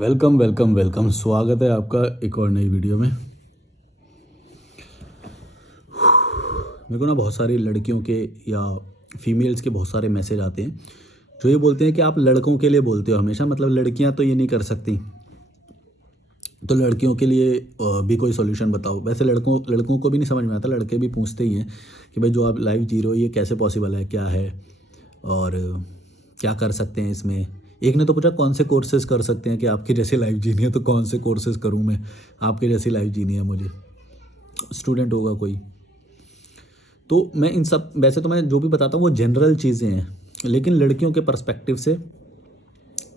Welcome welcome welcome, स्वागत है आपका एक और नई वीडियो में। मेरे को ना बहुत सारी लड़कियों के या फीमेल्स के बहुत सारे मैसेज आते हैं जो ये बोलते हैं कि आप लड़कों के लिए बोलते हो हमेशा, मतलब लड़कियां तो ये नहीं कर सकती, तो लड़कियों के लिए भी कोई सॉल्यूशन बताओ। वैसे लड़कों को भी नहीं समझ में आता, लड़के भी पूछते ही हैं कि भाई जो आप लाइफ जी रहे हो ये कैसे पॉसिबल है, क्या है और क्या कर सकते हैं इसमें। एक ने तो पूछा कौन से कोर्सेज कर सकते हैं कि आपकी जैसी लाइफ जीनी है, तो कौन से कोर्सेज करूं मैं, आपकी जैसी लाइफ जीनी है मुझे। स्टूडेंट होगा कोई, तो मैं इन सब, वैसे तो मैं जो भी बताता हूँ वो जनरल चीज़ें हैं, लेकिन लड़कियों के पर्सपेक्टिव से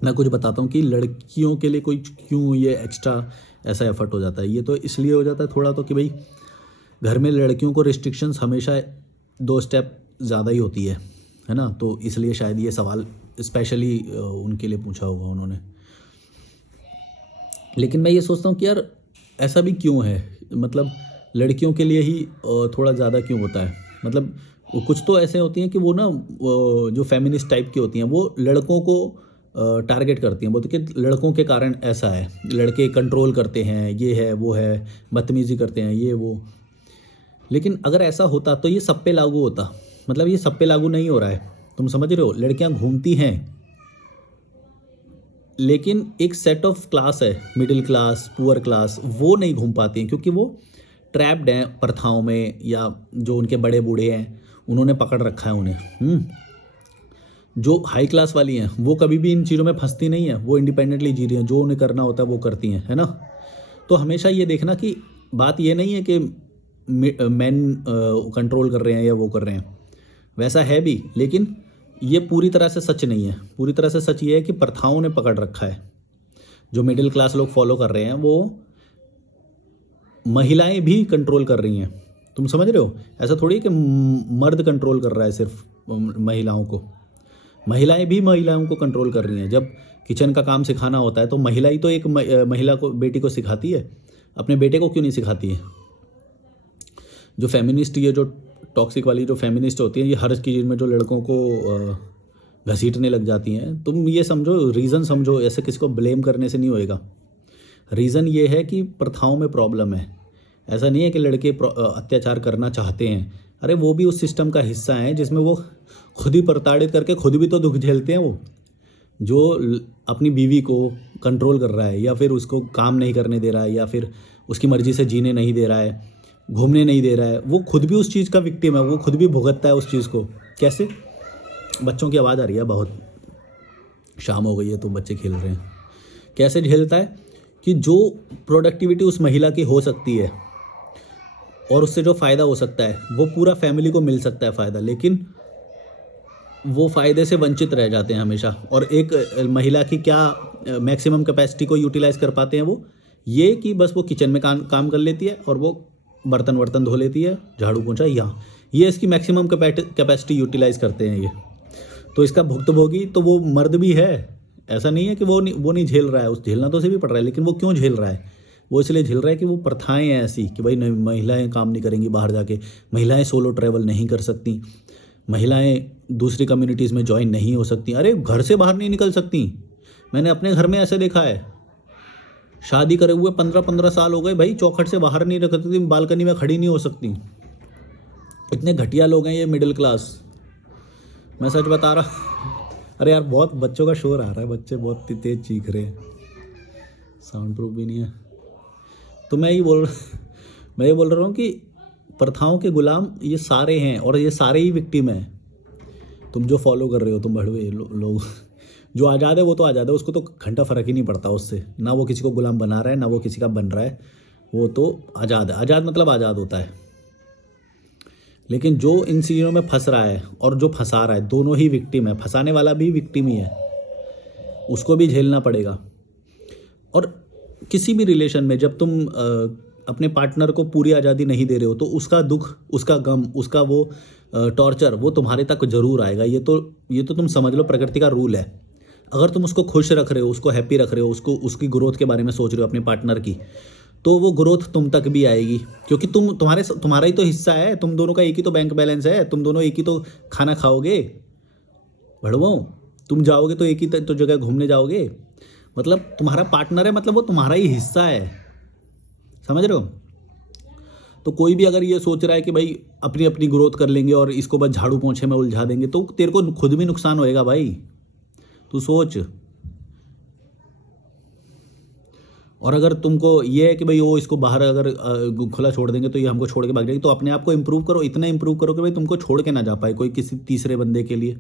मैं कुछ बताता हूँ कि लड़कियों के लिए कोई क्यों ये एक्स्ट्रा ऐसा एफर्ट हो जाता है। ये तो इसलिए हो जाता है थोड़ा तो कि भाई घर में लड़कियों को रिस्ट्रिक्शंस हमेशा 2 स्टेप ज़्यादा ही होती है ना, तो इसलिए शायद ये सवाल स्पेशली उनके लिए पूछा होगा उन्होंने। लेकिन मैं ये सोचता हूँ कि यार ऐसा भी क्यों है, मतलब लड़कियों के लिए ही थोड़ा ज़्यादा क्यों होता है। मतलब कुछ तो ऐसे होती हैं कि वो ना जो फेमिनिस्ट टाइप की होती हैं वो लड़कों को टारगेट करती हैं, बोलते कि लड़कों के कारण ऐसा है, लड़के कंट्रोल करते हैं, ये है वो है, बदतमीज़ी करते हैं ये वो। लेकिन अगर ऐसा होता तो ये सब पे लागू होता, मतलब ये सब पे लागू नहीं हो रहा है। तुम समझ रहे हो, लड़कियां घूमती हैं लेकिन एक सेट ऑफ क्लास है, मिडिल क्लास पुअर क्लास, वो नहीं घूम पाती हैं क्योंकि वो ट्रैप्ड हैं प्रथाओं में, या जो उनके बड़े बूढ़े हैं उन्होंने पकड़ रखा है उन्हें। जो हाई क्लास वाली हैं वो कभी भी इन चीज़ों में फंसती नहीं है, वो इंडिपेंडेंटली जी रही हैं, जो उन्हें करना होता है वो करती हैं, है ना। तो हमेशा ये देखना कि बात ये नहीं है कि मैन कंट्रोल कर रहे हैं या वो कर रहे हैं, वैसा है भी, लेकिन ये पूरी तरह से सच नहीं है। पूरी तरह से सच ये है कि प्रथाओं ने पकड़ रखा है, जो मिडिल क्लास लोग फॉलो कर रहे हैं वो महिलाएं भी कंट्रोल कर रही हैं। तुम समझ रहे हो, ऐसा थोड़ी है कि मर्द कंट्रोल कर रहा है सिर्फ महिलाओं को, महिलाएं भी महिलाओं को कंट्रोल कर रही हैं। जब किचन का काम सिखाना होता है तो महिला ही तो एक महिला को, बेटी को सिखाती है, अपने बेटे को क्यों नहीं सिखाती है। जो फेमिनिस्ट, ये जो टॉक्सिक वाली जो फेमिनिस्ट होती है, ये हर चीज़ में जो लड़कों को घसीटने लग जाती हैं, तुम ये समझो, रीज़न समझो, ऐसे किसी को ब्लेम करने से नहीं होएगा। रीज़न ये है कि प्रथाओं में प्रॉब्लम है। ऐसा नहीं है कि लड़के अत्याचार करना चाहते हैं, अरे वो भी उस सिस्टम का हिस्सा हैं जिसमें वो खुद ही प्रताड़ित करके खुद भी तो दुख झेलते हैं। वो जो अपनी बीवी को कंट्रोल कर रहा है, या फिर उसको काम नहीं करने दे रहा है, या फिर उसकी मर्ज़ी से जीने नहीं दे रहा है, घूमने नहीं दे रहा है, वो खुद भी उस चीज़ का विक्टिम है, वो खुद भी भुगतता है उस चीज़ को। कैसे? बच्चों की आवाज़ आ रही है बहुत, शाम हो गई है तो बच्चे खेल रहे हैं। कैसे झेलता है कि जो प्रोडक्टिविटी उस महिला की हो सकती है और उससे जो फ़ायदा हो सकता है वो पूरा फैमिली को मिल सकता है फ़ायदा, लेकिन वो फ़ायदे से वंचित रह जाते हैं हमेशा। और एक महिला की क्या मैक्सिमम कैपेसिटी को यूटिलाइज़ कर पाते हैं वो, ये कि बस वो किचन में काम कर लेती है और वो बर्तन वर्तन धो लेती है, झाड़ू पोंछा, यहाँ ये इसकी मैक्सिमम कैपेसिटी यूटिलाइज़ करते हैं ये। तो इसका भुक्तभोगी तो वो मर्द भी है, ऐसा नहीं है कि वो नहीं झेल रहा है, उस झेलना तो उसे भी पड़ रहा है, लेकिन वो क्यों झेल रहा है, वो इसलिए झेल रहा है कि वो प्रथाएं हैं ऐसी कि भाई नहीं, महिलाएं काम नहीं करेंगी बाहर जाके, महिलाएं सोलो ट्रैवल नहीं कर सकती, महिलाएं दूसरी कम्युनिटीज़ में ज्वाइन नहीं हो सकती। अरे घर से बाहर नहीं निकल सकती, मैंने अपने घर में ऐसे देखा है, शादी करे हुए 15-15 साल हो गए भाई, चौखट से बाहर नहीं रख सकती, बालकनी में खड़ी नहीं हो सकती। इतने घटिया लोग हैं ये मिडिल क्लास, मैं सच बता रहा। अरे यार बहुत बच्चों का शोर आ रहा है, बच्चे बहुत तेज चीख रहे हैं, साउंड प्रूफ भी नहीं है। तो मैं ये बोल रहा हूँ कि प्रथाओं के गुलाम ये सारे हैं और ये सारे ही विक्टिम हैं। तुम जो फॉलो कर रहे हो, तुम भड़वे लोग, जो आज़ाद है वो तो आज़ाद है, उसको तो घंटा फ़र्क ही नहीं पड़ता उससे, ना वो किसी को गुलाम बना रहा है ना वो किसी का बन रहा है, वो तो आज़ाद है। आज़ाद मतलब आज़ाद होता है। लेकिन जो इन चीज़ों में फंस रहा है और जो फंसा रहा है, दोनों ही विक्टिम है, फंसाने वाला भी विक्टिम ही है, उसको भी झेलना पड़ेगा। और किसी भी रिलेशन में जब तुम अपने पार्टनर को पूरी आज़ादी नहीं दे रहे हो तो उसका दुख, उसका गम, उसका वो टॉर्चर वो तुम्हारे तक जरूर आएगा। ये तो तुम समझ लो, प्रकृति का रूल है। अगर तुम उसको खुश रख रहे हो, उसको हैप्पी रख रहे हो, उसकी ग्रोथ के बारे में सोच रहे हो अपने पार्टनर की, तो वो ग्रोथ तुम तक भी आएगी, क्योंकि तुम्हारा ही तो हिस्सा है, तुम दोनों का एक ही तो बैंक बैलेंस है, तुम दोनों एक ही तो खाना खाओगे भड़वों, तुम जाओगे तो एक ही तो जगह घूमने जाओगे। मतलब तुम्हारा पार्टनर है, मतलब वो तुम्हारा ही हिस्सा है, समझ रहे हो। तो कोई भी अगर ये सोच रहा है कि भाई अपनी अपनी ग्रोथ कर लेंगे और इसको बस झाड़ू पोंछे में उलझा देंगे, तो तेरे को खुद भी नुकसान होएगा भाई, तू सोच। और अगर तुमको ये है कि भाई वो इसको बाहर अगर खुला छोड़ देंगे तो ये हमको छोड़ के भाग जाएगी, तो अपने आप को इम्प्रूव करो, इतना इम्प्रूव करो कि भाई तुमको छोड़ के ना जा पाए कोई किसी तीसरे बंदे के लिए।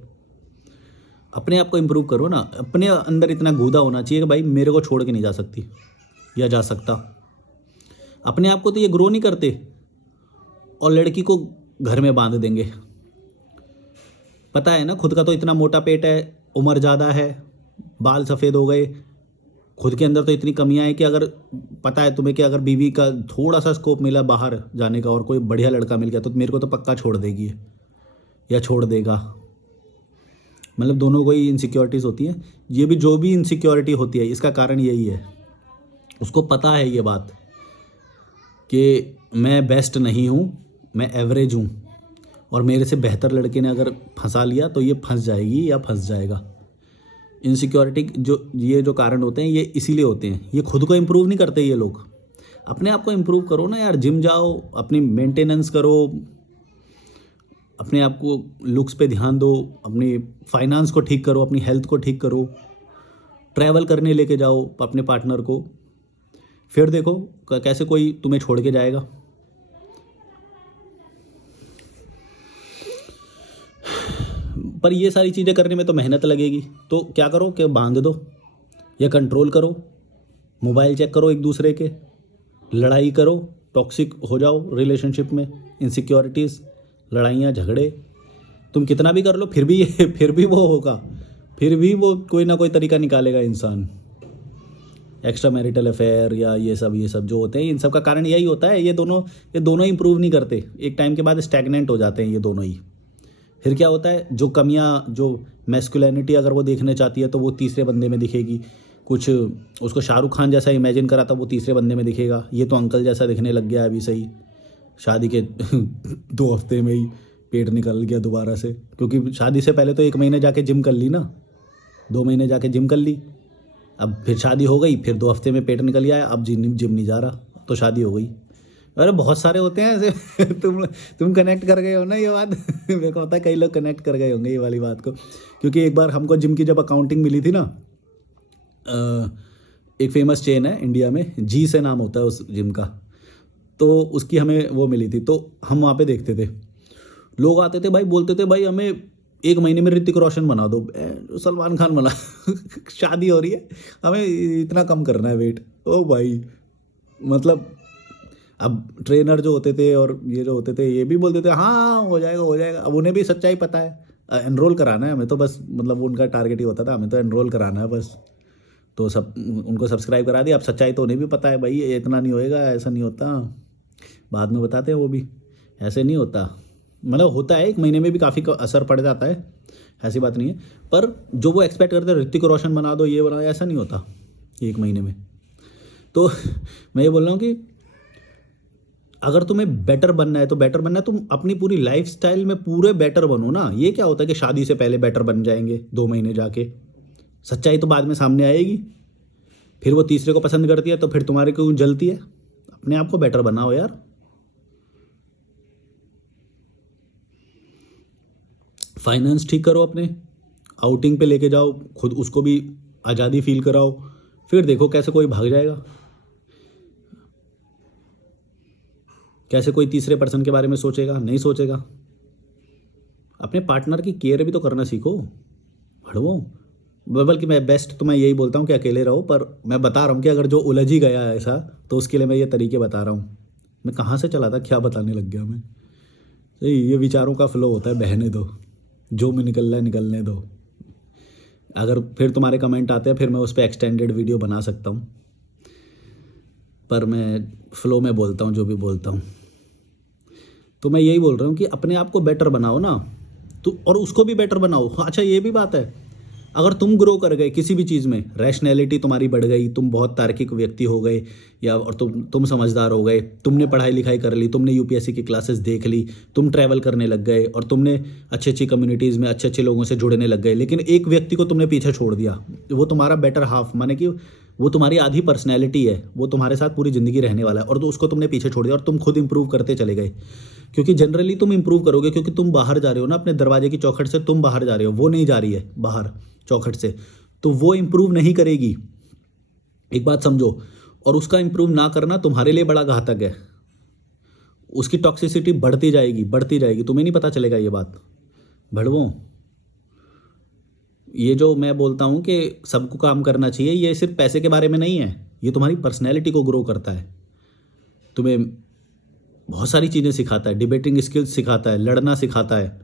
अपने आप को इम्प्रूव करो ना, अपने अंदर इतना गूदा होना चाहिए कि भाई मेरे को छोड़ के नहीं जा सकती या जा सकता। अपने आप को तो ये ग्रो नहीं करते और लड़की को घर में बांध देंगे। पता है ना, खुद का तो इतना मोटा पेट है, उम्र ज़्यादा है, बाल सफ़ेद हो गए, खुद के अंदर तो इतनी कमियां हैं कि अगर पता है तुम्हें कि अगर बीवी का थोड़ा सा स्कोप मिला बाहर जाने का और कोई बढ़िया लड़का मिल गया तो मेरे को तो पक्का छोड़ देगी या छोड़ देगा। मतलब दोनों को ही इनसिक्योरिटीज़ होती हैं। ये भी जो भी इनसिक्योरिटी होती है इसका कारण यही है, उसको पता है ये बात कि मैं बेस्ट नहीं हूँ, मैं एवरेज हूँ, और मेरे से बेहतर लड़के ने अगर फंसा लिया तो ये फंस जाएगी या फंस जाएगा। इनसिक्योरिटी जो कारण होते हैं ये इसीलिए होते हैं। ये खुद को इम्प्रूव नहीं करते ये लोग। अपने आप को इम्प्रूव करो ना यार, जिम जाओ, अपनी मेंटेनेंस करो, अपने आप को लुक्स पे ध्यान दो, अपनी फाइनेंस को ठीक करो, अपनी हेल्थ को ठीक करो, ट्रैवल करने लेके जाओ अपने पार्टनर को, फिर देखो कैसे कोई तुम्हें छोड़ के जाएगा। पर ये सारी चीज़ें करने में तो मेहनत लगेगी, तो क्या करो कि बांध दो या कंट्रोल करो, मोबाइल चेक करो एक दूसरे के, लड़ाई करो, टॉक्सिक हो जाओ रिलेशनशिप में, इनसिक्योरिटीज़, लड़ाइयाँ झगड़े तुम कितना भी कर लो फिर भी वो होगा, फिर भी वो कोई ना कोई तरीका निकालेगा इंसान। एक्स्ट्रा मैरिटल अफेयर या ये सब जो होते हैं, इन सब का कारण यही होता है। ये दोनों इंप्रूव नहीं करते, एक टाइम के बाद स्टैग्नेंट हो जाते हैं ये दोनों ही। फिर क्या होता है, जो कमियां, जो मैस्कुलिनिटी अगर वो देखने चाहती है तो वो तीसरे बंदे में दिखेगी। कुछ उसको शाहरुख खान जैसा इमेजिन करा था वो तीसरे बंदे में दिखेगा। ये तो अंकल जैसा दिखने लग गया अभी सही, शादी के 2 हफ्ते में ही पेट निकल गया दोबारा से, क्योंकि शादी से पहले तो 1 महीने जाके जिम कर ली ना, 2 महीने जाके जिम कर ली, अब फिर शादी हो गई, फिर 2 हफ्ते में पेट निकल गया, अब जिम नहीं जा रहा तो शादी हो गई। अरे बहुत सारे होते हैं ऐसे तुम कनेक्ट कर गए हो ना ये बात मेरे को पता है कई लोग कनेक्ट कर गए होंगे ये वाली बात को, क्योंकि एक बार हमको जिम की जब अकाउंटिंग मिली थी ना, एक फेमस चेन है इंडिया में, जी से नाम होता है उस जिम का, तो उसकी हमें वो मिली थी। तो हम वहाँ पे देखते थे, लोग आते थे भाई, बोलते थे भाई हमें 1 महीने में ऋतिक रोशन बना दो, सलमान खान बना शादी हो रही है, हमें इतना कम करना है वेट। ओ भाई, मतलब अब ट्रेनर जो होते थे और ये जो होते थे ये भी बोलते थे हाँ हो जाएगा। अब उन्हें भी सच्चाई पता है, एनरोल कराना है हमें तो बस, मतलब वो उनका टारगेट ही होता था, हमें तो एनरोल कराना है बस। तो सब उनको सब्सक्राइब करा दिया। अब सच्चाई तो उन्हें भी पता है भाई ये इतना नहीं होएगा, ऐसा नहीं होता, बाद में बताते हैं वो भी, ऐसे नहीं होता। मतलब होता है 1 महीने में भी काफ़ी असर पड़ जाता है, ऐसी बात नहीं है। पर जो वो एक्सपेक्ट करते हैं ऋतिक रोशन बना दो, ये बना, ऐसा नहीं होता 1 महीने में। तो मैं ये बोल रहा हूँ कि अगर तुम्हें बेटर बनना है तो बेटर बनना है, तुम अपनी पूरी लाइफस्टाइल में पूरे बेटर बनो ना। ये क्या होता है कि शादी से पहले बेटर बन जाएंगे 2 महीने जाके, सच्चाई तो बाद में सामने आएगी। फिर वो तीसरे को पसंद करती है तो फिर तुम्हारे क्यों जलती है। अपने आप को बेटर बनाओ यार। फाइनेंस ठीक करो अपने, आउटिंग पे लेके जाओ, खुद उसको भी आज़ादी फील कराओ, फिर देखो कैसे कोई भाग जाएगा, कैसे कोई तीसरे पर्सन के बारे में सोचेगा, नहीं सोचेगा। अपने पार्टनर की केयर भी तो करना सीखो, भड़वो। बल्कि मैं बेस्ट तो मैं यही बोलता हूँ कि अकेले रहो, पर मैं बता रहा हूँ कि अगर जो उलझ ही गया है ऐसा, तो उसके लिए मैं ये तरीके बता रहा हूँ। मैं कहाँ से चला था, क्या बताने लग गया मैं। तो ये विचारों का फ्लो होता है, बहने दो, जो में निकल रहा है निकलने दो। अगर फिर तुम्हारे कमेंट आते हैं फिर मैं उस पर एक्सटेंडेड वीडियो बना सकता हूँ, पर मैं फ्लो में बोलता हूँ जो भी बोलता हूँ। तो मैं यही बोल रहा हूँ कि अपने आप को बेटर बनाओ ना, तो और उसको भी बेटर बनाओ। अच्छा ये भी बात है, अगर तुम ग्रो कर गए किसी भी चीज़ में, रैशनैलिटी तुम्हारी बढ़ गई, तुम बहुत तार्किक व्यक्ति हो गए, या और तुम समझदार हो गए, तुमने पढ़ाई लिखाई कर ली, तुमने यूपीएससी की क्लासेस देख ली, तुम ट्रैवल करने लग गए और तुमने अच्छी अच्छी कम्युनिटीज़ में अच्छे अच्छे लोगों से जुड़ने लग गए, लेकिन एक व्यक्ति को तुमने पीछे छोड़ दिया, वो तुम्हारा बेटर हाफ, माने कि वो तुम्हारी आधी पर्सनैलिटी है, वो तुम्हारे साथ पूरी ज़िंदगी रहने वाला है, और तो उसको तुमने पीछे छोड़ दिया और तुम खुद इंप्रूव करते चले गए। क्योंकि जनरली तुम इंप्रूव करोगे क्योंकि तुम बाहर जा रहे हो ना, अपने दरवाजे की चौखट से तुम बाहर जा रहे हो, वो नहीं जा रही है बाहर चौखट से, तो वो इंप्रूव नहीं करेगी। एक बात समझो, और उसका इंप्रूव ना करना तुम्हारे लिए बड़ा घातक है। उसकी टॉक्सिसिटी बढ़ती जाएगी बढ़ती जाएगी, तुम्हें नहीं पता चलेगा ये बात। भड़वों, ये जो मैं बोलता हूँ कि सबको काम करना चाहिए, ये सिर्फ पैसे के बारे में नहीं है, ये तुम्हारी पर्सनैलिटी को ग्रो करता है, तुम्हें बहुत सारी चीज़ें सिखाता है, डिबेटिंग स्किल्स सिखाता है, लड़ना सिखाता है,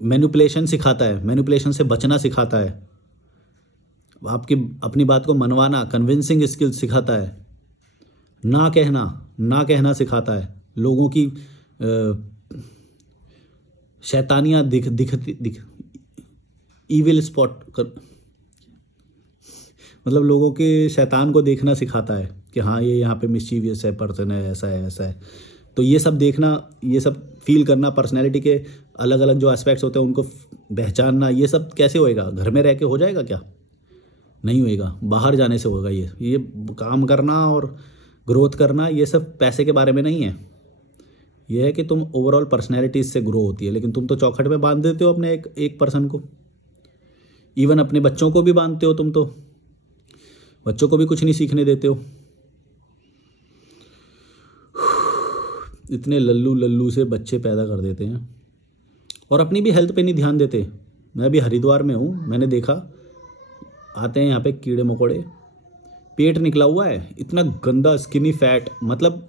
मैनिपुलेशन सिखाता है, मैनिपुलेशन से बचना सिखाता है, आपकी अपनी बात को मनवाना, कन्विंसिंग स्किल्स सिखाता है, ना कहना सिखाता है, लोगों की शैतानियाँ दिख ईविल स्पॉट कर, मतलब लोगों के शैतान को देखना सिखाता है कि हाँ ये यहाँ पे मिस्चीवियस है, पर्सन है, ऐसा है ऐसा है। तो ये सब देखना, ये सब फील करना, पर्सनैलिटी के अलग अलग जो एस्पेक्ट्स होते हैं उनको पहचानना, ये सब कैसे होएगा? घर में रह के हो जाएगा क्या? नहीं होएगा, बाहर जाने से होगा। ये काम करना और ग्रोथ करना, ये सब पैसे के बारे में नहीं है। ये है कि तुम ओवरऑल पर्सनैलिटी इससे ग्रो होती है, लेकिन तुम तो चौखट में बांध देते हो अपने एक पर्सन को। इवन अपने बच्चों को भी बांधते हो तुम, तो बच्चों को भी कुछ नहीं सीखने देते हो। इतने लल्लू से बच्चे पैदा कर देते हैं और अपनी भी हेल्थ पे नहीं ध्यान देते। मैं भी हरिद्वार में हूँ, मैंने देखा आते हैं यहाँ पे कीड़े मकोड़े, पेट निकला हुआ है, इतना गंदा स्किनी फैट, मतलब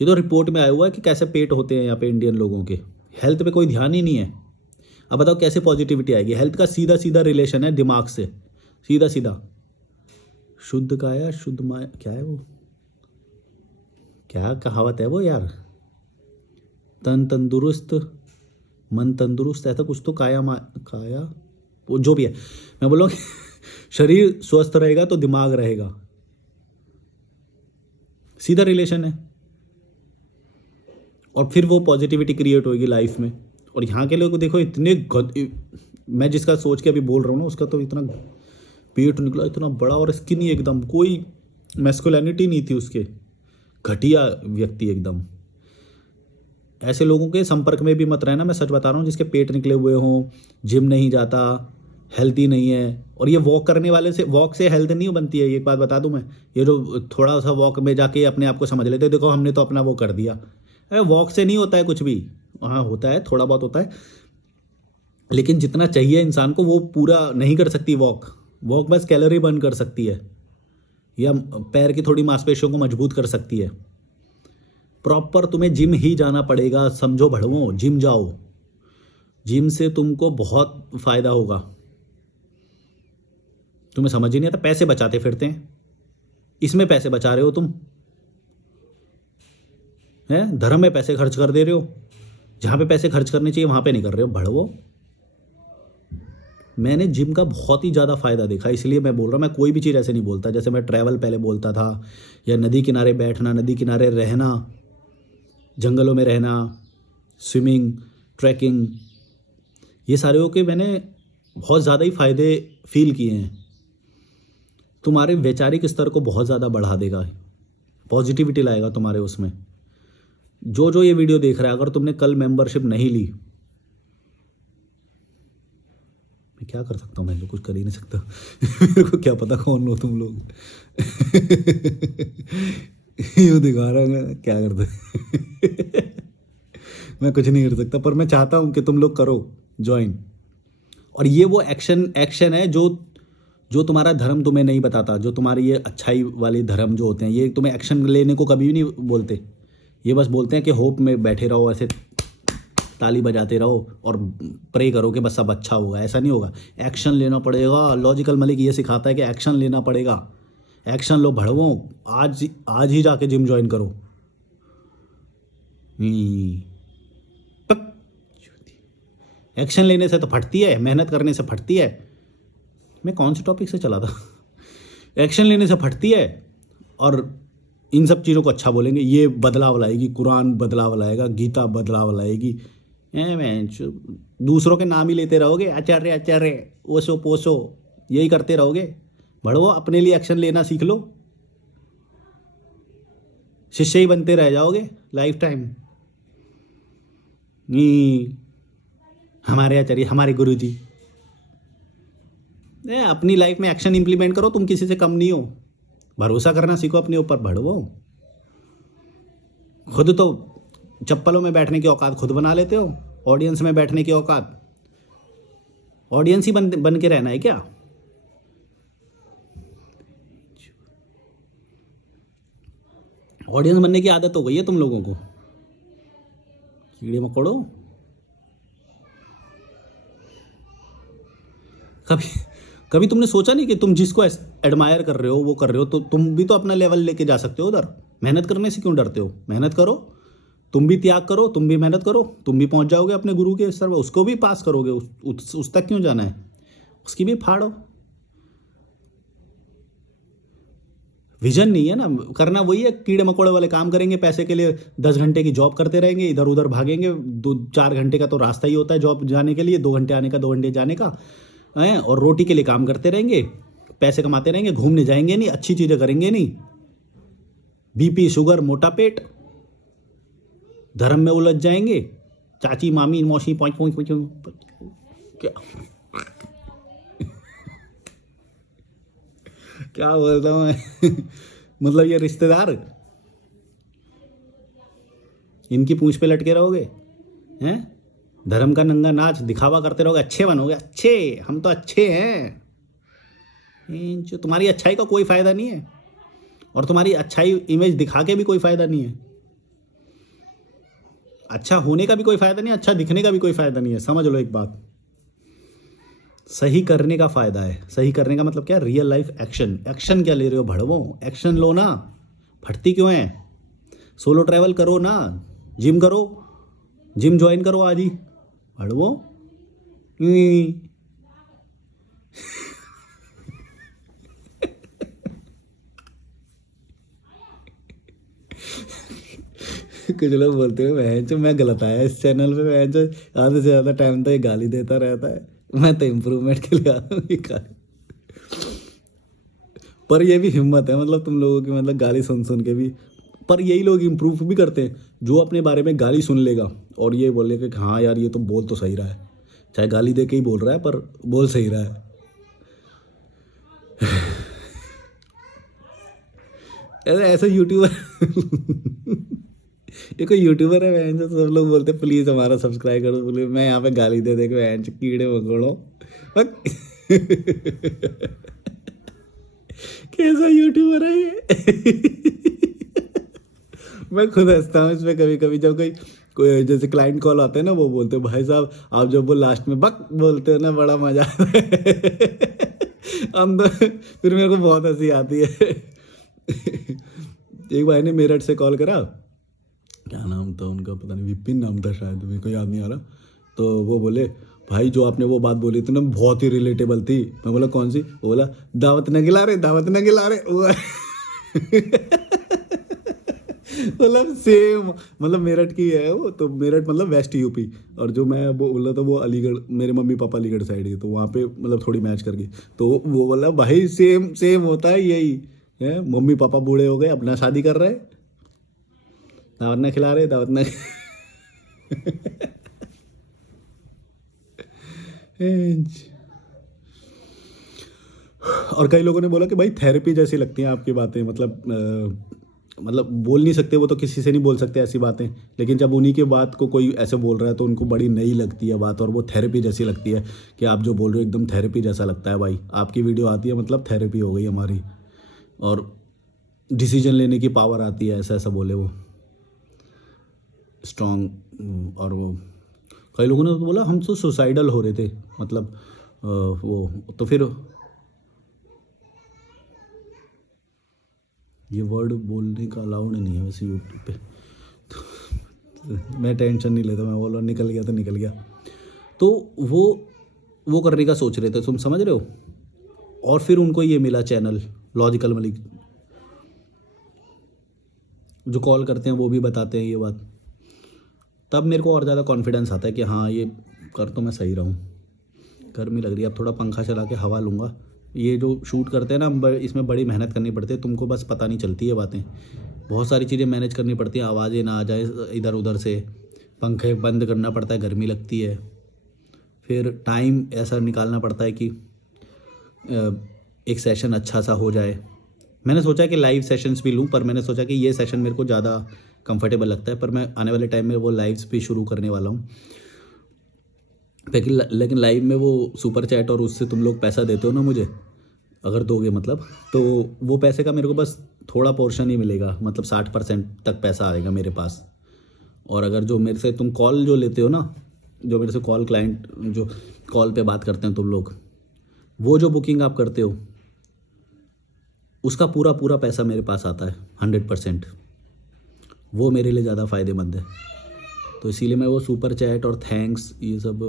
ये तो रिपोर्ट में आया हुआ है कि कैसे पेट होते हैं यहाँ पे इंडियन लोगों के। हेल्थ पे कोई ध्यान ही नहीं है। अब बताओ कैसे पॉजिटिविटी आएगी? हेल्थ का सीधा सीधा रिलेशन है दिमाग से, सीधा सीधा। शुद्ध काया शुद्ध माया, क्या है वो, क्या कहावत है वो यार, तन तंदुरुस्त मन तंदुरुस्त, ऐसा कुछ तो काया वो जो भी है। मैं बोल रहा हूँ शरीर स्वस्थ रहेगा तो दिमाग रहेगा, सीधा रिलेशन है, और फिर वो पॉजिटिविटी क्रिएट होगी लाइफ में। और यहाँ के लोग को देखो, इतने मैं जिसका सोच के अभी बोल रहा हूँ ना, उसका तो इतना पेट निकला, इतना बड़ा और स्किनी एकदम, कोई मैस्कुलिनिटी नहीं थी उसके, घटिया व्यक्ति एकदम। ऐसे लोगों के संपर्क में भी मत रहना, मैं सच बता रहा हूँ, जिसके पेट निकले हुए हों, जिम नहीं जाता, हेल्थी नहीं है। और ये वॉक करने वाले से, वॉक से हेल्थ नहीं बनती है, एक बात बता दूं मैं। ये जो थोड़ा सा वॉक में जाके अपने आप को समझ लेते, देखो हमने तो अपना वो कर दिया, अरे वॉक से नहीं होता है कुछ भी। हाँ होता है, थोड़ा बहुत होता है, लेकिन जितना चाहिए इंसान को वो पूरा नहीं कर सकती वॉक बस कैलोरी बर्न कर सकती है, या पैर की थोड़ी मांसपेशियों को मजबूत कर सकती है। प्रॉपर तुम्हें जिम ही जाना पड़ेगा, समझो भड़वों, जिम जाओ, जिम से तुमको बहुत फायदा होगा। तुम्हें समझ ही नहीं आता, पैसे बचाते फिरते हैं, इसमें पैसे बचा रहे हो तुम, हैं धर्म में पैसे खर्च कर दे रहे हो, जहाँ पे पैसे खर्च करने चाहिए वहाँ पे नहीं कर रहे हो भड़वो। मैंने जिम का बहुत ही ज़्यादा फ़ायदा देखा, इसलिए मैं बोल रहा हूँ। मैं कोई भी चीज़ ऐसे नहीं बोलता, जैसे मैं ट्रैवल पहले बोलता था, या नदी किनारे बैठना, नदी किनारे रहना, जंगलों में रहना, स्विमिंग, ट्रैकिंग, ये सारे हो के मैंने बहुत ज़्यादा ही फ़ायदे फील किए हैं। तुम्हारे वैचारिक स्तर को बहुत ज़्यादा बढ़ा देगा, पॉजिटिविटी लाएगा तुम्हारे उसमें। जो ये वीडियो देख रहा है, अगर तुमने कल मेंबरशिप नहीं ली, मैं क्या कर सकता हूँ? मैं तो कुछ कर ही नहीं सकता मेरे को क्या पता कौन हो तुम लोग यूँ दिखा रहा हूँ, क्या करते मैं कुछ नहीं कर सकता, पर मैं चाहता हूँ कि तुम लोग करो ज्वाइन। और ये वो एक्शन है जो तुम्हारा धर्म तुम्हें नहीं बताता, जो तुम्हारी ये अच्छाई वाले धर्म जो होते हैं, ये तुम्हें एक्शन लेने को कभी भी नहीं बोलते। ये बस बोलते हैं कि होप में बैठे रहो, ऐसे ताली बजाते रहो और प्रे करो कि बस सब अच्छा होगा। ऐसा नहीं होगा, एक्शन लेना पड़ेगा। लॉजिकल मलिक ये सिखाता है कि एक्शन लेना पड़ेगा। एक्शन लो भड़वों, आज ही जाके जिम ज्वाइन करो। एक्शन लेने से तो फटती है, मेहनत करने से फटती है। मैं कौन से टॉपिक से चला था? एक्शन लेने से फटती है। और इन सब चीज़ों को अच्छा बोलेंगे, ये बदलाव लाएगी, कुरान बदलाव लाएगा, गीता बदलाव लाएगी। दूसरों के नाम ही लेते रहोगे, आचार्य आचार्य, ओसो पोसो, यही करते रहोगे। बढ़ो, अपने लिए एक्शन लेना सीख लो, शिष्य ही बनते रह जाओगे लाइफ टाइम। हमारे आचार्य, हमारे गुरु जी। अपनी लाइफ में एक्शन इंप्लीमेंट करो, तुम किसी से कम नहीं हो। भरोसा करना सीखो अपने ऊपर, बढ़ो। खुद तो चप्पलों में बैठने की औकात खुद बना लेते हो, ऑडियंस में बैठने की औकात ऑडियंस ही बन के रहना है क्या? ऑडियंस बनने की आदत हो गई है तुम लोगों को, कीड़े मकोड़ो। कभी कभी तुमने सोचा नहीं कि तुम जिसको एडमायर कर रहे हो, वो कर रहे हो, तो तुम भी तो अपना लेवल लेके जा सकते हो उधर। मेहनत करने से क्यों डरते हो? मेहनत करो, तुम भी त्याग करो, तुम भी मेहनत करो, तुम भी पहुंच जाओगे अपने गुरु के स्तर पर। उसको भी पास करोगे, उस तक क्यों जाना है? उसकी भी फाड़ो। विजन नहीं है ना, करना वही है, कीड़े मकोड़े वाले काम करेंगे पैसे के लिए। 10 घंटे की जॉब करते रहेंगे, इधर उधर भागेंगे। 2-4 घंटे का तो रास्ता ही होता है जॉब जाने के लिए, 2 घंटे आने का, 2 घंटे जाने का है। और रोटी के लिए काम करते रहेंगे, पैसे कमाते रहेंगे, घूमने जाएंगे नहीं, अच्छी चीज़ें करेंगे नहीं। बीपी, शुगर, मोटा पेट, धर्म में उलझ जाएंगे। चाची, मामी, मौसी, पॉइंट पॉइंट क्या क्या बोलता हूँ मैं? मतलब ये रिश्तेदार, इनकी पूंछ पे लटके रहोगे हैं? धर्म का नंगा नाच दिखावा करते रहोगे, अच्छे बनोगे, अच्छे, हम तो अच्छे हैं। जो तुम्हारी अच्छाई का कोई फायदा नहीं है, और तुम्हारी अच्छाई इमेज दिखा के भी कोई फायदा नहीं है। अच्छा होने का भी कोई फायदा नहीं, अच्छा दिखने का भी कोई फायदा नहीं है। समझ लो एक बात, सही करने का फायदा है। सही करने का मतलब क्या? Real life action. एक्शन क्या ले रहे हो भड़वो? एक्शन लो ना, फटती क्यों है? सोलो ट्रैवल करो ना, जिम करो, जिम ज्वाइन करो आज ही, भड़वो। कुछ लोग बोलते हैं बहन जो मैं गलत आया इस चैनल पे, बहन जो आधे से ज़्यादा टाइम तो ये गाली देता रहता है। मैं तो इम्प्रूवमेंट के लिए आता हूँ ये गाली। पर ये भी हिम्मत है मतलब तुम लोगों की, मतलब गाली सुन सुन के भी। पर यही लोग इम्प्रूव भी करते हैं जो अपने बारे में गाली सुन लेगा और ये बोलेगा कि हाँ यार ये तो बोल तो सही रहा है, चाहे गाली दे के ही बोल रहा है पर बोल सही रहा है। ऐसा यूट्यूबर ये कोई यूट्यूबर है बहन जो, सब लोग बोलते प्लीज़ हमारा सब्सक्राइब करो, बोले मैं यहाँ पे गाली दे दे के बहन कीड़े मकोड़ो। कैसा यूट्यूबर है ये? मैं खुद हंसता हूँ इसमें कभी कभी, जब कोई जैसे क्लाइंट कॉल आते हैं ना, वो बोलते हैं भाई साहब आप जब वो लास्ट में बक बोलते हो ना, बड़ा मजा आता है। हम तो फिर मेरे को बहुत हंसी आती है। एक भाई ने मेरठ से कॉल करा, क्या नाम था उनका पता नहीं, विपिन नाम था शायद, मेरे को याद नहीं आ रहा। तो वो बोले भाई जो आपने वो बात बोली थी ना बहुत ही रिलेटेबल थी। मैं बोला कौन सी? वो बोला दावत न खिला रहे, दावत न खिला रहे। मतलब सेम, मतलब मेरठ की है वो तो, मेरठ मतलब वेस्ट यूपी, और जो मैं वो बोला था वो अलीगढ़, मेरे मम्मी पापा अलीगढ़ साइड के, तो वहाँ पे मतलब थोड़ी मैच कर गई। तो वो बोला भाई सेम सेम होता है यही है, मम्मी पापा बूढ़े हो गए अपना शादी कर रहे, दावत न खिला रहे, दावत न। और कई लोगों ने बोला कि भाई थेरेपी जैसी लगती हैं आपकी बातें, मतलब बोल नहीं सकते वो तो, किसी से नहीं बोल सकते ऐसी बातें, लेकिन जब उन्हीं के बात को कोई ऐसे बोल रहा है तो उनको बड़ी नई लगती है बात, और वो थेरेपी जैसी लगती है कि आप जो बोल रहे हो एकदम थेरेपी जैसा लगता है। भाई आपकी वीडियो आती है मतलब थेरेपी हो गई हमारी, और डिसीजन लेने की पावर आती है, ऐसा ऐसा बोले वो स्ट्रॉन्ग। और वो कई लोगों ने तो बोला हम तो सुसाइडल हो रहे थे, मतलब वो तो फिर ये वर्ड बोलने का अलाउड नहीं है वैसे यूट्यूब पे। तो मैं टेंशन नहीं लेता, मैं बोला निकल गया तो निकल गया। तो वो करने का सोच रहे थे, तुम समझ रहे हो। और फिर उनको ये मिला चैनल लॉजिकल मलिक, जो कॉल करते हैं वो भी बताते हैं ये बात। तब मेरे को और ज़्यादा कॉन्फिडेंस आता है कि हाँ ये कर तो मैं सही रहा हूँ। गर्मी लग रही है, अब थोड़ा पंखा चला के हवा लूँगा। ये जो शूट करते हैं ना, इसमें बड़ी मेहनत करनी पड़ती है, तुमको बस पता नहीं चलती है बातें। बहुत सारी चीज़ें मैनेज करनी पड़ती हैं, आवाज़ें ना आ जाए इधर उधर से, पंखे बंद करना पड़ता है, गर्मी लगती है। फिर टाइम ऐसा निकालना पड़ता है कि एक सेशन अच्छा सा हो जाए। मैंने सोचा कि लाइव सेशंस भी लूँ, पर मैंने सोचा कि ये सेशन मेरे को ज़्यादा कंफर्टेबल लगता है, पर मैं आने वाले टाइम में वो लाइव्स भी शुरू करने वाला हूँ। लेकिन लाइव में वो सुपर चैट और उससे तुम लोग पैसा देते हो ना मुझे, अगर दोगे मतलब, तो वो पैसे का मेरे को बस थोड़ा पोर्शन ही मिलेगा, मतलब 60% तक पैसा आएगा मेरे पास। और अगर जो मेरे से तुम कॉल जो लेते हो ना, जो मेरे से कॉल क्लाइंट जो कॉल पे बात करते हैं तुम लोग, वो जो बुकिंग आप करते हो उसका पूरा पूरा पैसा मेरे पास आता है 100%। वो मेरे लिए ज़्यादा फ़ायदेमंद है। तो इसीलिए मैं वो सुपर चैट और थैंक्स ये सब,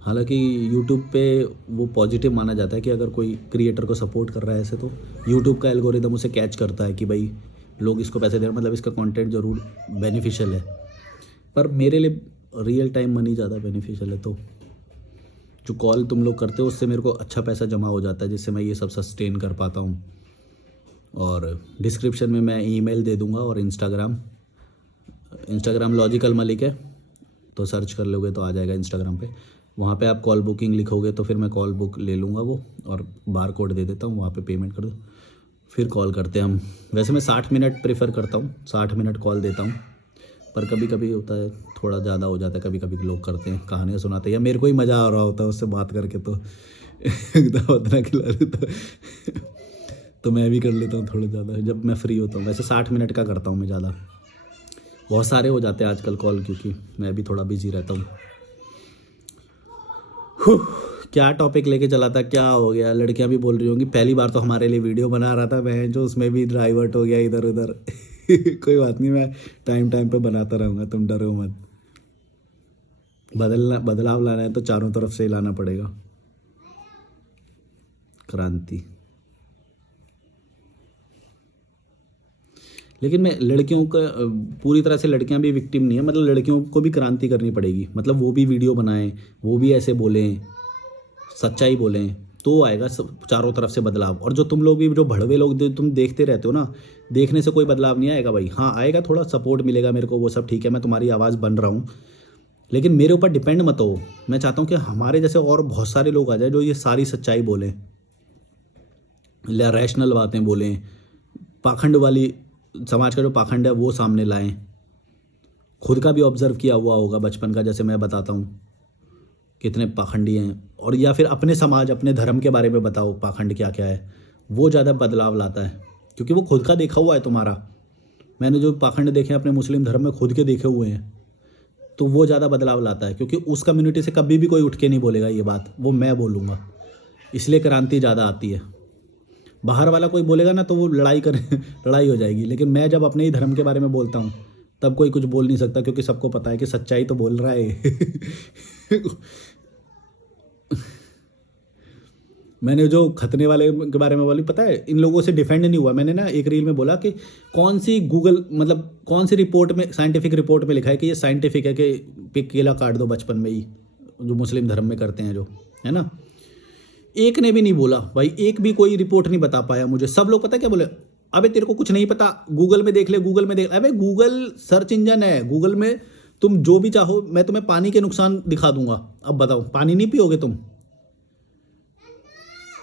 हालांकि यूट्यूब पे वो पॉजिटिव माना जाता है कि अगर कोई क्रिएटर को सपोर्ट कर रहा है ऐसे, तो यूट्यूब का एल्गोरिदम उसे कैच करता है कि भाई लोग इसको पैसे दे रहे हैं, मतलब इसका कंटेंट ज़रूर बेनिफिशियल है। पर मेरे लिए रियल टाइम मनी ज़्यादा बेनिफिशियल है। तो जो कॉल तुम लोग करते हो उससे मेरे को अच्छा पैसा जमा हो जाता है, जिससे मैं ये सब सस्टेन कर पाता हूँ। और डिस्क्रिप्शन में मैं ईमेल दे दूँगा, और इंस्टाग्राम लॉजिकल मलिक है, तो सर्च कर लोगे तो आ जाएगा इंस्टाग्राम पे। वहाँ पे आप कॉल बुकिंग लिखोगे तो फिर मैं कॉल बुक ले लूँगा वो, और बार कोड दे देता हूँ, वहाँ पे पेमेंट कर दो, फिर कॉल करते हैं हम। वैसे मैं 60 मिनट प्रेफर करता हूँ, 60 मिनट कॉल देता हूँ, पर कभी कभी होता है थोड़ा ज़्यादा हो जाता है। कभी कभी लोग करते हैं, कहानियाँ सुनाते हैं, या मेरे को ही मज़ा आ रहा होता है उससे बात करके, तो एकदम उतना खिला देता तो मैं भी कर लेता हूँ थोड़ा ज़्यादा जब मैं फ्री होता हूँ। वैसे 60 मिनट का करता हूँ मैं, ज़्यादा बहुत सारे हो जाते हैं आजकल कॉल, क्योंकि मैं भी थोड़ा बिजी रहता हूँ। क्या टॉपिक लेके चला था, क्या हो गया। लड़कियां भी बोल रही होंगी पहली बार तो हमारे लिए वीडियो बना रहा था मैं, जो उसमें भी डाइवर्ट हो गया इधर उधर। कोई बात नहीं, मैं टाइम टाइम पे बनाता रहूँगा, तुम डरो मत। बदलाव लाना है तो चारों तरफ से लाना पड़ेगा, क्रांति। लेकिन मैं लड़कियों का पूरी तरह से, लड़कियां भी विक्टिम नहीं है, मतलब लड़कियों को भी क्रांति करनी पड़ेगी, मतलब वो भी वीडियो बनाएं, वो भी ऐसे बोलें, सच्चाई बोलें, तो आएगा सब चारों तरफ से बदलाव। और जो तुम लोग भी, जो भड़वे लोग तुम देखते रहते हो ना, देखने से कोई बदलाव नहीं आएगा भाई। हाँ आएगा, थोड़ा सपोर्ट मिलेगा मेरे को, वो सब ठीक है, मैं तुम्हारी आवाज़ बन रहा हूँ, लेकिन मेरे ऊपर डिपेंड मत हो। मैं चाहता हूँ कि हमारे जैसे और बहुत सारे लोग आ जाए जो ये सारी सच्चाई बोलें, रैशनल बातें बोलें, पाखंड वाली समाज का जो पाखंड है वो सामने लाएं। खुद का भी ऑब्जर्व किया हुआ होगा बचपन का, जैसे मैं बताता हूँ कितने पाखंडी हैं, और या फिर अपने समाज अपने धर्म के बारे में बताओ पाखंड क्या क्या है, वो ज़्यादा बदलाव लाता है, क्योंकि वो खुद का देखा हुआ है तुम्हारा। मैंने जो पाखंड देखे हैं अपने मुस्लिम धर्म में, खुद के देखे हुए हैं, तो वो ज़्यादा बदलाव लाता है, क्योंकि उस कम्युनिटी से कभी भी कोई उठ के नहीं बोलेगा ये बात, वो मैं बोलूँगा, इसलिए क्रांति ज़्यादा आती है। बाहर वाला कोई बोलेगा ना तो वो लड़ाई हो जाएगी, लेकिन मैं जब अपने ही धर्म के बारे में बोलता हूँ तब कोई कुछ बोल नहीं सकता, क्योंकि सबको पता है कि सच्चाई तो बोल रहा है। मैंने जो खतने वाले के बारे में बोली, पता है इन लोगों से डिफेंड नहीं हुआ। मैंने ना एक रील में बोला कि कौन सी गूगल, मतलब कौन सी रिपोर्ट में, साइंटिफिक रिपोर्ट में लिखा है कि ये साइंटिफिक है कि केला काट दो बचपन में ही, जो मुस्लिम धर्म में करते हैं जो, है ना। एक ने भी नहीं बोला भाई, एक भी कोई रिपोर्ट नहीं बता पाया मुझे। सब लोग पता क्या बोले, अबे तेरे को कुछ नहीं पता, गूगल में देख ले, गूगल में देख। अबे गूगल सर्च इंजन है, गूगल में तुम जो भी चाहो, मैं तुम्हें पानी के नुकसान दिखा दूंगा। अब बताओ, पानी नहीं पियोगे तुम?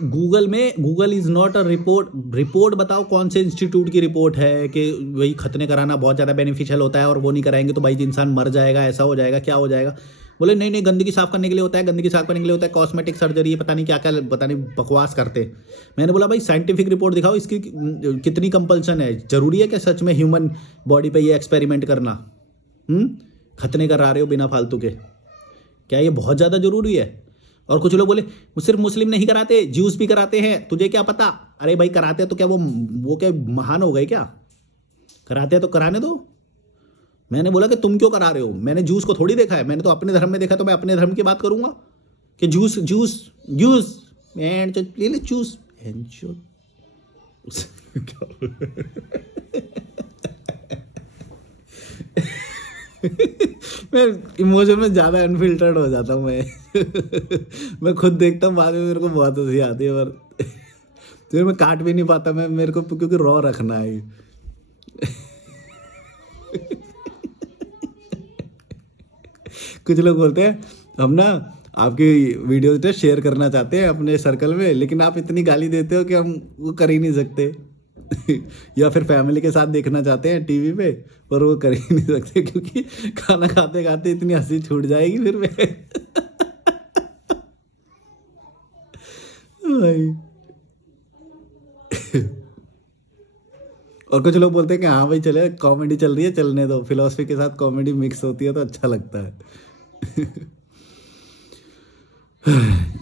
गूगल में, Google is not a report बताओ कौन से इंस्टीट्यूट की रिपोर्ट है कि वही खतने कराना बहुत ज़्यादा बेनिफिशियल होता है, और वो नहीं कराएंगे तो भाई इंसान मर जाएगा, ऐसा हो जाएगा, क्या हो जाएगा। बोले नहीं नहीं, गंदगी साफ करने के लिए होता है, गंदगी साफ करने के लिए होता है, कॉस्मेटिक सर्जरी, पता नहीं क्या क्या, पता नहीं बकवास करते। मैंने बोला भाई साइंटिफिक रिपोर्ट दिखाओ, इसकी कितनी कंपल्सन है, जरूरी है क्या सच में ह्यूमन बॉडी पे ये एक्सपेरिमेंट करना? खतने करा रहे हो बिना फालतू के, क्या ये बहुत ज़्यादा जरूरी है? और कुछ लोग बोले सिर्फ मुस्लिम नहीं कराते, ज्यूस भी कराते हैं, तुझे क्या पता? अरे भाई कराते हैं तो क्या वो क्या महान हो गए क्या? कराते हैं तो कराने दो। मैंने बोला कि तुम क्यों करा रहे हो, मैंने जूस को थोड़ी देखा है, मैंने तो अपने धर्म में देखा, तो मैं अपने धर्म की बात करूंगा कि जूस जूस जूस एंड ले ले जूस एंड जो मैं इमोशन में ज़्यादा अनफिल्टर्ड हो जाता हूँ मैं खुद देखता हूँ, बाद में मेरे को बहुत हंसी आती है, पर फिर मैं काट भी नहीं पाता, मैं मेरे को क्योंकि रॉ रखना है। कुछ लोग बोलते हैं हम ना आपकी वीडियोज तो शेयर करना चाहते हैं अपने सर्कल में, लेकिन आप इतनी गाली देते हो कि हम वो कर ही नहीं सकते। या फिर फैमिली के साथ देखना चाहते हैं टीवी पे, पर वो कर ही नहीं सकते क्योंकि खाना खाते खाते इतनी हंसी छूट जाएगी फिर मैं। भाई और कुछ लोग बोलते हैं कि हाँ भाई चले, कॉमेडी चल रही है चलने दो, फिलोसफी के साथ कॉमेडी मिक्स होती है तो अच्छा लगता है।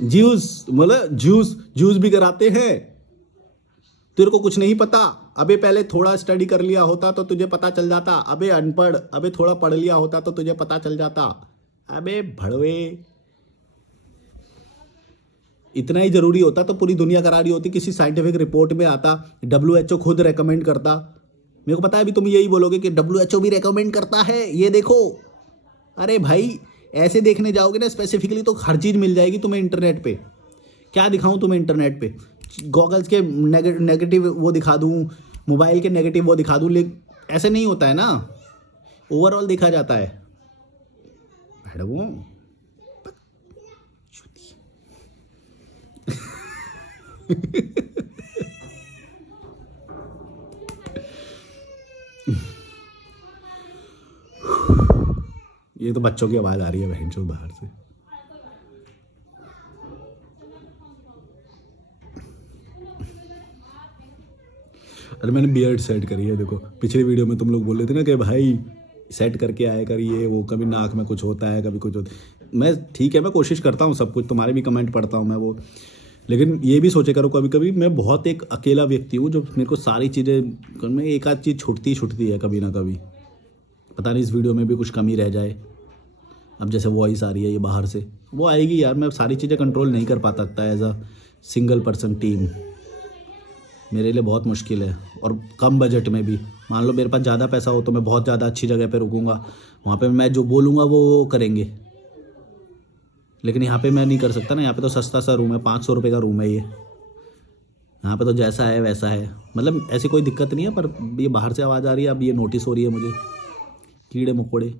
जूस मतलब जूस जूस भी कराते हैं, तेरे को कुछ नहीं पता, अबे पहले थोड़ा स्टडी कर लिया होता तो तुझे पता चल जाता, अबे अनपढ़, अबे थोड़ा पढ़ लिया होता तो तुझे पता चल जाता, अबे भड़वे, इतना ही जरूरी होता तो पूरी दुनिया करा रही होती, किसी साइंटिफिक रिपोर्ट में आता, WHO खुद रेकमेंड करता। मेरे को पता है अभी तुम यही बोलोगे कि WHO भी रेकमेंड करता है, ये देखो। अरे भाई ऐसे देखने जाओगे ना स्पेसिफिकली तो हर चीज़ मिल जाएगी तुम्हें इंटरनेट पे। क्या दिखाऊं तुम्हें इंटरनेट पे, गॉगल्स के नेगेटिव वो दिखा दूं, मोबाइल के नेगेटिव वो दिखा दूं, लेकिन ऐसे नहीं होता है ना, ओवरऑल देखा जाता है। ये तो बच्चों की आवाज़ आ रही है बहन चो बाहर से। अरे मैंने बियर्ड सेट करी है, देखो पिछली वीडियो में तुम लोग बोल रहे थे ना कि भाई सेट करके आया करिए, वो कभी नाक में कुछ होता है कभी कुछ होता है। मैं ठीक है, मैं कोशिश करता हूँ सब कुछ, तुम्हारे भी कमेंट पढ़ता हूँ मैं वो, लेकिन ये भी सोचे करो कभी कभी मैं बहुत एक अकेला व्यक्ति हूँ जो मेरे को सारी चीज़ें में एक आध चीज़ छुटती है कभी ना कभी। पता नहीं इस वीडियो में भी कुछ कमी रह जाए। अब जैसे वॉइस आ रही है ये बाहर से, वो आएगी यार, मैं सारी चीज़ें कंट्रोल नहीं कर पाता as a single person team, मेरे लिए बहुत मुश्किल है। और कम बजट में भी, मान लो मेरे पास ज़्यादा पैसा हो तो मैं बहुत ज़्यादा अच्छी जगह पे रुकूंगा, वहाँ पे मैं जो बोलूँगा वो करेंगे, लेकिन यहाँ पे मैं नहीं कर सकता ना। यहाँ पे तो सस्ता सा रूम है, 500 रुपये का रूम है ये, यहाँ पे तो जैसा है वैसा है, मतलब ऐसी कोई दिक्कत नहीं है। पर ये बाहर से आवाज़ आ रही है, अब ये नोटिस हो रही है मुझे, कीड़े मकोड़े।